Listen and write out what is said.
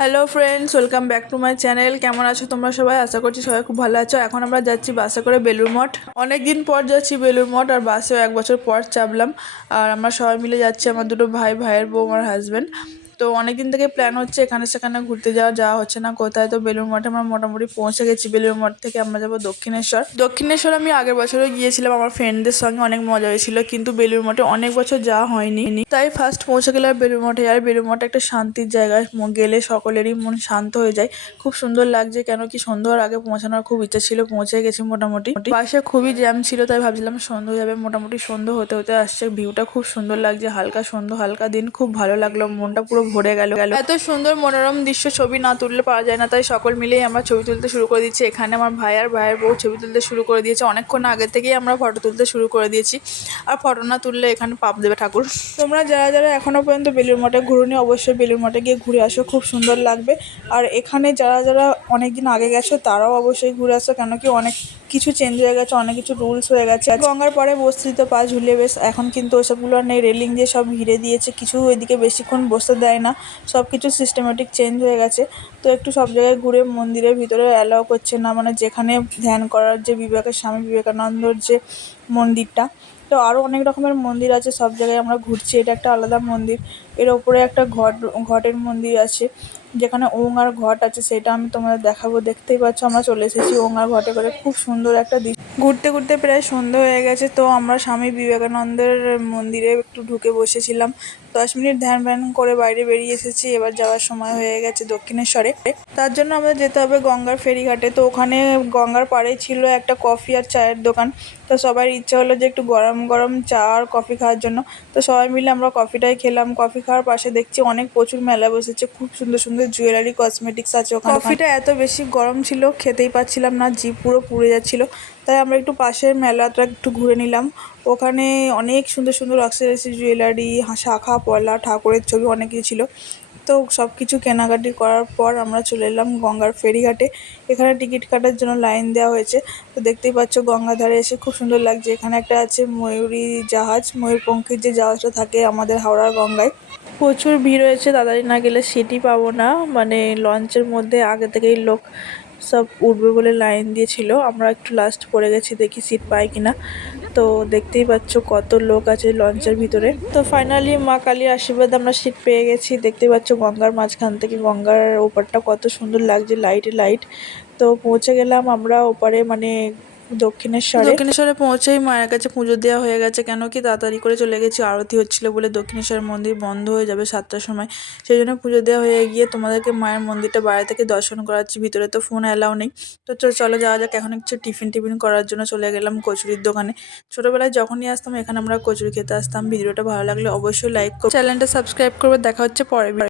Hello friends, welcome back to my channel. কেমন আছো তোমরা সবাই? আশা করছি সবাই খুব ভালো আছো। এখন আমরা যাচ্ছি বাসে করে বেলুড় মঠ। অনেক দিন পর যাচ্ছি বেলুড় মঠ, আর বাসেও 1 বছর পর চাপলাম। আর আমরা সবাই মিলে যাচ্ছি, আমার দুটো ভাই, ভাইয়ের বউ, আমার হাজব্যান্ড। তো অনেক দিন থেকে প্ল্যান হচ্ছে এখানে সেখানে ঘুরতে যাওয়া হচ্ছে না কোথায়। তো বেলুড় মঠে আমরা মোটামুটি পৌঁছে গেছি। বেলুড় মঠ থেকে আমরা যাবো দক্ষিণেশ্বর। দক্ষিণেশ্বর আমি আগের বছরও গিয়েছিলাম আমার ফ্রেন্ডদের সঙ্গে, অনেক মজা হয়েছিল। কিন্তু বেলুড় মঠে অনেক বছর যাওয়া হয়নি, তাই ফার্স্ট পৌঁছে গেলাম বেলুড় মঠে। আর বেলুড় মঠ একটা শান্তির জায়গা, গেলে সকলেরই মন শান্ত হয়ে যায়। খুব সুন্দর লাগছে, কেন কি সন্ধ্যার আগে পৌঁছানোর খুব ইচ্ছা ছিল। পৌঁছে গেছি মোটামুটি। বাসে খুবই জ্যাম ছিল, তাই ভাবছিলাম সন্ধ্যা হয়ে যাবে। মোটামুটি সন্ধ্যা হতে হতে আসছে। ভিউটা খুব সুন্দর লাগছে, হালকা সন্ধ্যা, হালকা দিন, খুব ভালো লাগলো। মনটা পুরো ভরে গেল। এত সুন্দর মনোরম দৃশ্য ছবি না তুললে পাওয়া যায় না, তাই সকল মিলেই আমরা ছবি তুলতে শুরু করে দিচ্ছি। এখানে আমার ভাই আর ভাইয়ের বউ ছবি তুলতে শুরু করে দিয়েছে। অনেকক্ষণ আগে থেকেই আমরা ফটো তুলতে শুরু করে দিয়েছি। আর ফটো না তুললে এখানে পাপ দেবে ঠাকুর। তোমরা যারা যারা এখনো পর্যন্ত বেলুড় মঠে ঘুরোনি, অবশ্যই বেলুড় মঠে গিয়ে ঘুরে আসো, খুব সুন্দর লাগবে। আর এখানে যারা যারা অনেকদিন আগে গেছো তারাও অবশ্যই ঘুরে আসো, কেন কি অনেক কিছু চেঞ্জ হয়ে গেছে, অনেক কিছু রুলস হয়ে গেছে। গঙ্গার পরে বসতে দিত পা ঝুলিয়ে, বেশ এখন কিন্তু ওসবগুলো নেই। রেলিং দিয়ে সব ঘিরে দিয়েছে, কিছু ওইদিকে বেশিক্ষণ বসতে দেয় না। সব কিছু সিস্টেমেটিক চেঞ্জ হয়ে গেছে। তো একটু সব জায়গায় ঘুরে, মন্দিরের ভিতরে অ্যালাউ করছে না, মানে যেখানে ধ্যান করার যে স্বামী বিবেকানন্দর যে মন্দিরটা, তো আরও অনেক রকমের মন্দির আছে। সব জায়গায় আমরা ঘুরছি, এটা একটা আলাদা মন্দির। এর ওপরে একটা ঘটের মন্দির আছে, যেখানে ওং আর ঘট আছে, সেটা আমি তোমাদের দেখাবো। দেখতেই পাচ্ছ আমরা চলে এসেছি ওং আর ঘটে করে। খুব সুন্দর একটা দৃশ্য। ঘুরতে ঘুরতে প্রায় সন্ধ্যা হয়ে গেছে, তো আমরা স্বামী বিবেকানন্দের মন্দিরে একটু ঢুকে বসেছিলাম। 10 মিনিট ধ্যান ভ্যান করে বাইরে বেরিয়ে এসেছি। এবার যাওয়ার সময় হয়ে গেছে দক্ষিণেশ্বরে। তার জন্য আমাদের যেতে হবে গঙ্গার ফেরিঘাটে। তো ওখানে গঙ্গার পাড়েই ছিল একটা কফি আর চায়ের দোকান। তো সবার ইচ্ছা হলো যে একটু গরম গরম চা আর কফি খাওয়ার জন্য। তো সবাই মিলে আমরা কফিটাই খেলাম। কফি খাওয়ার পাশে দেখছি অনেক প্রচুর মেলা বসেছে, খুব সুন্দর সুন্দর জুয়েলারি, কসমেটিক্স আছে ওখানে। কফিটা এত বেশি গরম ছিল, খেতেই পাচ্ছিলাম না, জিভ পুরো পুড়ে যাচ্ছিল। তাই আমরা একটু পাশের মেলাটা একটু ঘুরে নিলাম। ওখানে অনেক সুন্দর সুন্দর অক্সিডাইসি জুয়েলারি, শাখা পলা, ঠাকুরের ছবি, অনেক কিছু ছিল। তো সব কিছু কেনাকাটি করার পর আমরা চলে এলাম গঙ্গার ফেরিঘাটে। এখানে টিকিট কাটার জন্য লাইন দেওয়া হয়েছে। তো দেখতেই পাচ্ছ গঙ্গার ধারে এসে খুব সুন্দর লাগছে। এখানে একটা আছে ময়ূরী জাহাজ, ময়ূরপঙ্খীর যে জাহাজটা থাকে আমাদের হাওড়ার গঙ্গায়। প্রচুর ভিড় হয়েছে, তাড়াতাড়ি না গেলে সিটই পাবো না। মানে লঞ্চের মধ্যে আগে থেকেই লোক সব উঠবে বলে লাইন দিয়েছিল। আমরা একটু লাস্ট পড়ে গেছি, দেখি সিট পাই কিনা। তো দেখতেই পাচ্ছ কত লোক আছে লঞ্চের ভিতরে। তো ফাইনালি মা কালীর আশীর্বাদ আমরা সিট পেয়ে গেছি। দেখতেই পাচ্ছ গঙ্গার মাঝখান থেকে গঙ্গার ওপারটা কত সুন্দর লাগছে, লাইটে লাইট। তো পৌঁছে গেলাম আমরা ওপারে, মানে দক্ষিণেশ্বরে পৌঁছেই মায়ের কাছে পুজো দেওয়া হয়ে গেছে। কেন কি তাড়াতাড়ি করে চলে গেছি, আরতি হচ্ছিল বলে। দক্ষিণেশ্বরের মন্দির বন্ধ হয়ে যাবে 7টার সময়, সেই জন্য পুজো দেওয়া হয়ে গিয়ে তোমাদেরকে মায়ের মন্দিরটা বাইরে থেকে দর্শন করাচ্ছি। ভিতরে তো ফোন অ্যালাউ নেই। তো চলো যাওয়া যাক। এখন কিছু টিফিন করার জন্য চলে গেলাম কচুরির দোকানে। ছোটোবেলায় যখনই আসতাম এখানে আমরা কচুরি খেতে আসতাম। ভিডিওটা ভালো লাগলে অবশ্যই লাইক করো, চ্যানেলটা সাবস্ক্রাইব করবে। দেখা হচ্ছে পরে।